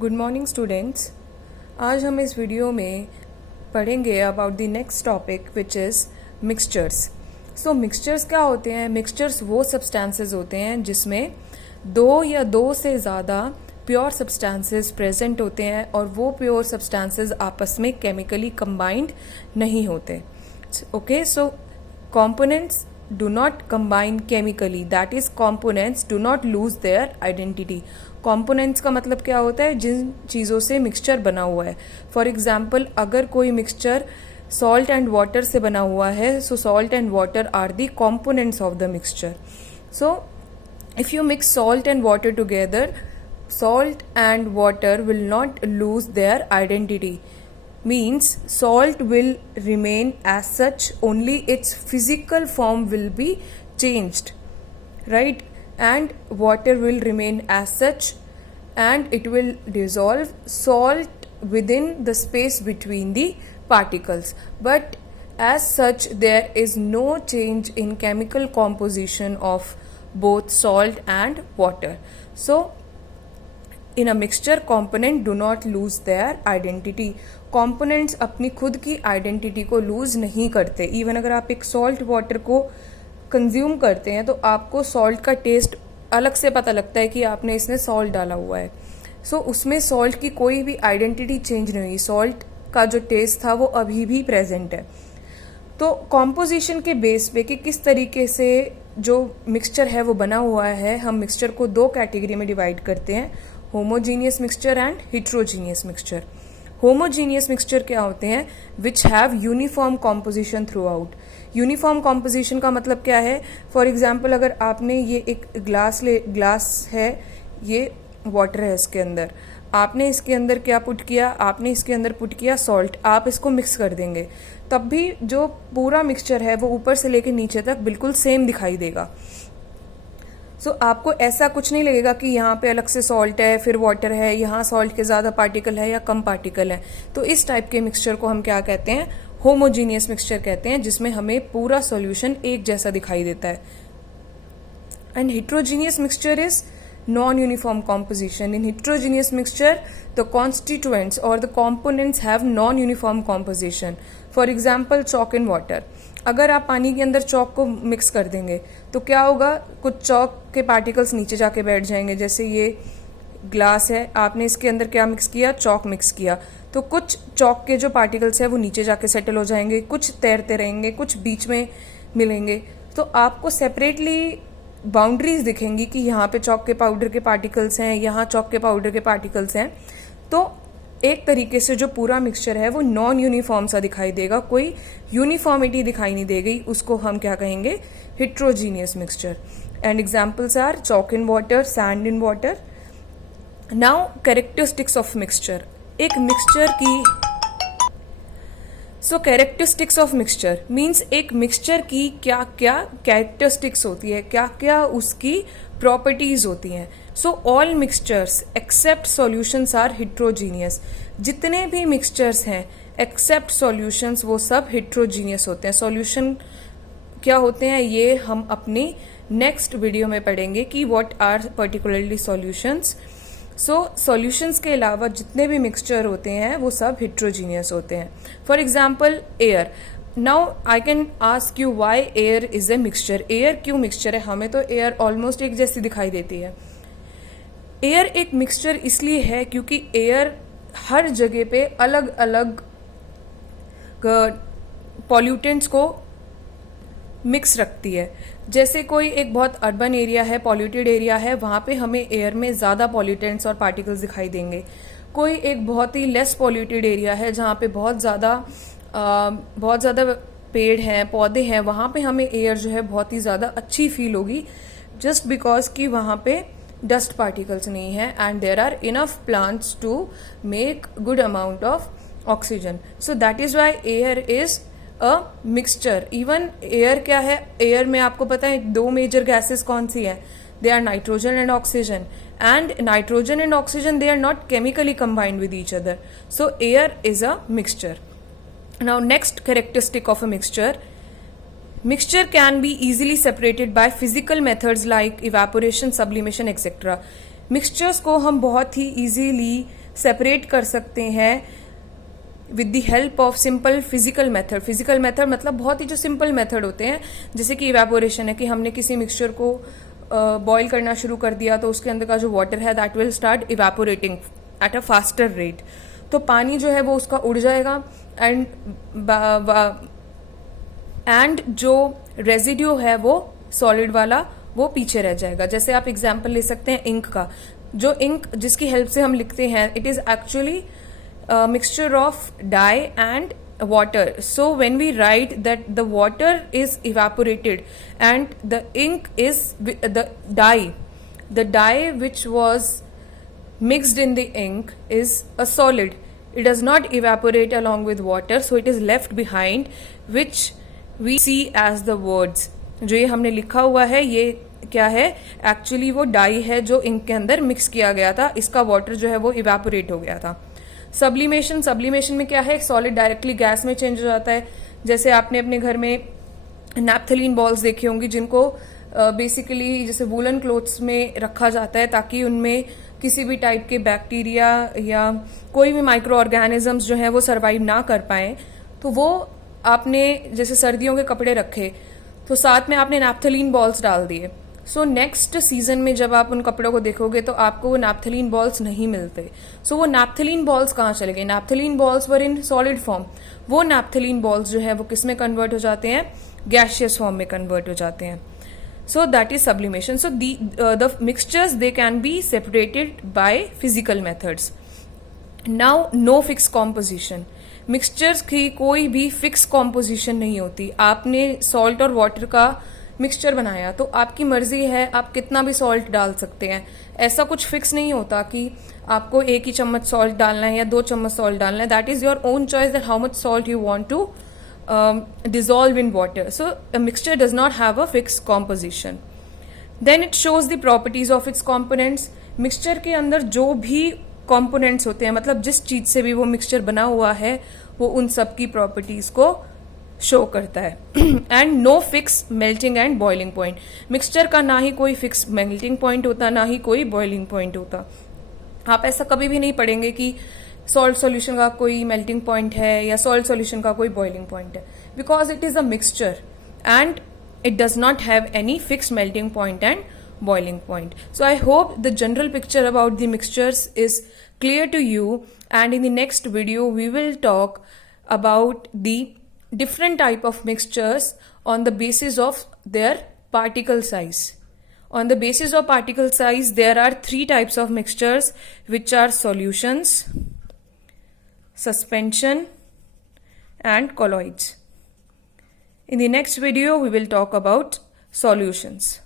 Good morning students. आज हम इस वीडियो में पढ़ेंगे about the next topic which is mixtures. So mixtures क्या होते हैं? मिक्सचर्स वो सब्सटेंसेस होते हैं जिसमें दो या दो से ज़्यादा प्योर सब्सटेंसेस प्रेजेंट होते हैं और वो प्योर सब्सटेंसेस आपस में केमिकली कंबाइंड नहीं होते। Okay, so components do not combine chemically, that is components do not lose their identity। components का मतलब क्या होता है? जिन चीज़ों से मिक्सचर बना हुआ है। फॉर एग्जाम्पल, अगर कोई मिक्सचर सॉल्ट एंड वाटर से बना हुआ है, so salt and water are the components of the mixture. So if you mix salt and water together, salt and water will not lose their identity, means salt will remain as such, only its physical form will be changed, right? And water will remain as such and it will dissolve salt within the space between the particles, but as such there is no change in chemical composition of both salt and water. So in a mixture, component do not lose their identity। components अपनी खुद की identity को loose नहीं करते। Even अगर आप एक salt water को कंज्यूम करते हैं तो आपको सॉल्ट का टेस्ट अलग से पता लगता है कि आपने इसमें सॉल्ट डाला हुआ है। सो उसमें सॉल्ट की कोई भी आइडेंटिटी चेंज नहीं हुई, सॉल्ट का जो टेस्ट था वो अभी भी प्रेजेंट है। तो कॉम्पोजिशन के बेस पे कि किस तरीके से जो मिक्सचर है वो बना हुआ है, हम मिक्सचर को दो कैटेगरी में डिवाइड करते हैं, homogeneous mixture and heterogeneous mixture. Homogeneous mixture क्या होते हैं? Which have uniform composition through out. Uniform composition का मतलब क्या है? फॉर एग्जाम्पल, अगर आपने ये एक ग्लास है, ये वाटर है, इसके अंदर आपने इसके अंदर क्या पुट किया? आपने इसके अंदर पुट किया सॉल्ट। आप इसको मिक्स कर देंगे तब भी जो पूरा मिक्सचर है वो ऊपर से लेकर नीचे तक बिल्कुल सेम दिखाई देगा। सो आपको ऐसा कुछ नहीं लगेगा कि यहाँ पे अलग से सॉल्ट है फिर वाटर है, यहाँ सॉल्ट के ज़्यादा पार्टिकल है या कम पार्टिकल है। तो इस टाइप के मिक्सचर को हम क्या कहते हैं? होमोजीनियस मिक्सचर कहते हैं, जिसमें हमें पूरा सॉल्यूशन एक जैसा दिखाई देता है। And heterogeneous mixture is non-uniform composition। In heterogeneous mixture, the constituents or the components have non-uniform composition। For example, chalk and water। अगर आप पानी के अंदर चौक को मिक्स कर देंगे तो क्या होगा? कुछ चौक के पार्टिकल्स नीचे जाके बैठ जाएंगे। जैसे ये ग्लास है, आपने इसके अंदर क्या मिक्स किया? चौक मिक्स किया, तो कुछ चौक के जो पार्टिकल्स है वो नीचे जाके सेटल हो जाएंगे, कुछ तैरते रहेंगे, कुछ बीच में मिलेंगे। तो आपको सेपरेटली बाउंड्रीज दिखेंगी कि यहाँ पे चौक के पाउडर के पार्टिकल्स हैं, यहाँ चौक के पाउडर के पार्टिकल्स हैं। तो एक तरीके से जो पूरा मिक्सचर है वो नॉन यूनिफॉर्म सा दिखाई देगा, कोई यूनिफॉर्मिटी दिखाई नहीं देगी। उसको हम क्या कहेंगे? Heterogeneous mixture. And examples are chalk in water, sand in water. Now characteristics of mixture. एक मिक्सचर की कैरेक्टरिस्टिक्स ऑफ मिक्सचर मीन्स एक मिक्सचर की क्या क्या कैरेक्टरिस्टिक्स होती है, क्या क्या उसकी प्रॉपर्टीज होती हैं। So all mixtures except solutions are heterogeneous. जितने भी मिक्सचर्स हैं एक्सेप्ट सॉल्यूशंस वो सब हिट्रोजीनियस होते हैं। सॉल्यूशन क्या होते हैं ये हम अपनी नेक्स्ट वीडियो में पढ़ेंगे कि what are particularly solutions. So solutions के अलावा जितने भी मिक्सचर होते हैं वो सब हिट्रोजीनियस होते हैं। For example air. Now I can ask you why air is a mixture. Air क्यों मिक्सचर है? हमें तो एयर ऑलमोस्ट एक जैसी दिखाई देती है। एयर एक मिक्सचर इसलिए है क्योंकि एयर हर जगह पे अलग अलग पॉल्यूटेंट्स को मिक्स रखती है। जैसे कोई एक बहुत अर्बन एरिया है, पॉल्यूटेड एरिया है, वहाँ पे हमें एयर में ज़्यादा पॉल्यूटेंट्स और पार्टिकल्स दिखाई देंगे। कोई एक बहुत ही लेस पॉल्यूटेड एरिया है जहाँ पे बहुत ज़्यादा पेड़ हैं, पौधे हैं, वहाँ पे हमें एयर जो है बहुत ही ज़्यादा अच्छी फील होगी, जस्ट बिकॉज कि वहाँ पे डस्ट पार्टिकल्स नहीं है and there are enough plants to make good amount of oxygen. So that is why air is a mixture. Even air क्या है? एयर में आपको पता है दो मेजर गैसेस कौन सी हैं? They are nitrogen and oxygen. And nitrogen and oxygen they are not chemically combined with each other. So air is a mixture. Now next characteristic of a mixture. Mixture can be easily separated by physical methods like evaporation, sublimation, etc. Mixtures को हम बहुत ही easily separate कर सकते हैं with the help of simple physical method. Physical method मतलब बहुत ही जो simple method होते हैं, जैसे कि इवेपोरेशन है, कि हमने किसी मिक्सचर को बॉईल करना शुरू कर दिया तो उसके अंदर का जो वाटर है that will start evaporating at a faster rate. तो पानी जो है वो उसका उड़ जाएगा एंड जो रेजिड्यू है वो सॉलिड वाला वो पीछे रह जाएगा। जैसे आप एग्जाम्पल ले सकते हैं इंक का। जो इंक जिसकी हेल्प से हम लिखते हैं, it is actually mixture of dye and water. So when we write that the water is evaporated and the ink is the dye which was mixed in the ink is a solid. It does not evaporate along with water, so it is left behind, which we see as the words. जो ये हमने लिखा हुआ है ये क्या है, actually वो डाई है जो इंक के अंदर मिक्स किया गया था, इसका वाटर जो है वो इवेपोरेट हो गया था। सब्लिमेशन में क्या है, सॉलिड डायरेक्टली गैस में चेंज हो जाता है। जैसे आपने अपने घर में नैप्थलीन बॉल्स देखी होंगी जिनको बेसिकली जैसे वूलन क्लोथ्स में रखा जाता है ताकि उनमें किसी भी टाइप के बैक्टीरिया या कोई भी माइक्रो ऑर्गेनिजम्स जो है वो सर्वाइव ना कर पाए। तो वो आपने जैसे सर्दियों के कपड़े रखे तो साथ में आपने नैप्थलीन बॉल्स डाल दिए। सो नेक्स्ट सीजन में जब आप उन कपड़ों को देखोगे तो आपको वो नैप्थलीन बॉल्स नहीं मिलते। सो वो नैप्थलीन बॉल्स कहाँ चले गए, naphthalene balls were in solid form. वो नैप्थलीन बॉल्स जो है वो किस में कन्वर्ट हो जाते हैं, गैशियस फॉर्म में कन्वर्ट हो जाते हैं। So that is sublimation. So the mixtures they can be separated by physical methods. Now no fix composition. Mixtures की कोई भी फिक्स कॉम्पोजिशन नहीं होती। आपने सॉल्ट और वाटर का मिक्सचर बनाया तो आपकी मर्जी है, आप कितना भी सॉल्ट डाल सकते हैं। ऐसा कुछ फिक्स नहीं होता कि आपको 1 ही चम्मच सॉल्ट डालना है या 2 चम्मच सॉल्ट डालना है। That is your own choice that how much salt you want to dissolve in water. So a mixture does not have a fixed composition. Then it shows the properties of its components. Mixture के अंदर जो भी components होते हैं, मतलब जिस चीज से भी वो मिक्सचर बना हुआ है वो उन सब की प्रॉपर्टीज को शो करता है। And no fix melting and boiling point. Mixture का ना ही कोई फिक्स मेल्टिंग पॉइंट होता ना ही कोई बॉइलिंग पॉइंट होता। आप ऐसा कभी भी नहीं पढ़ेंगे कि सॉल्ट सॉल्यूशन का कोई मेल्टिंग पॉइंट है या सॉल्ट सॉल्यूशन का कोई बॉइलिंग पॉइंट है, because it is a mixture and it does not have any fixed melting point and boiling point. So I hope the general picture about the mixtures is clear to you, and in the next video we will talk about the different type of mixtures on the basis of their particle size. On the basis of particle size there are 3 types of mixtures, which are solutions, suspension and colloids. In the next video, we will talk about solutions.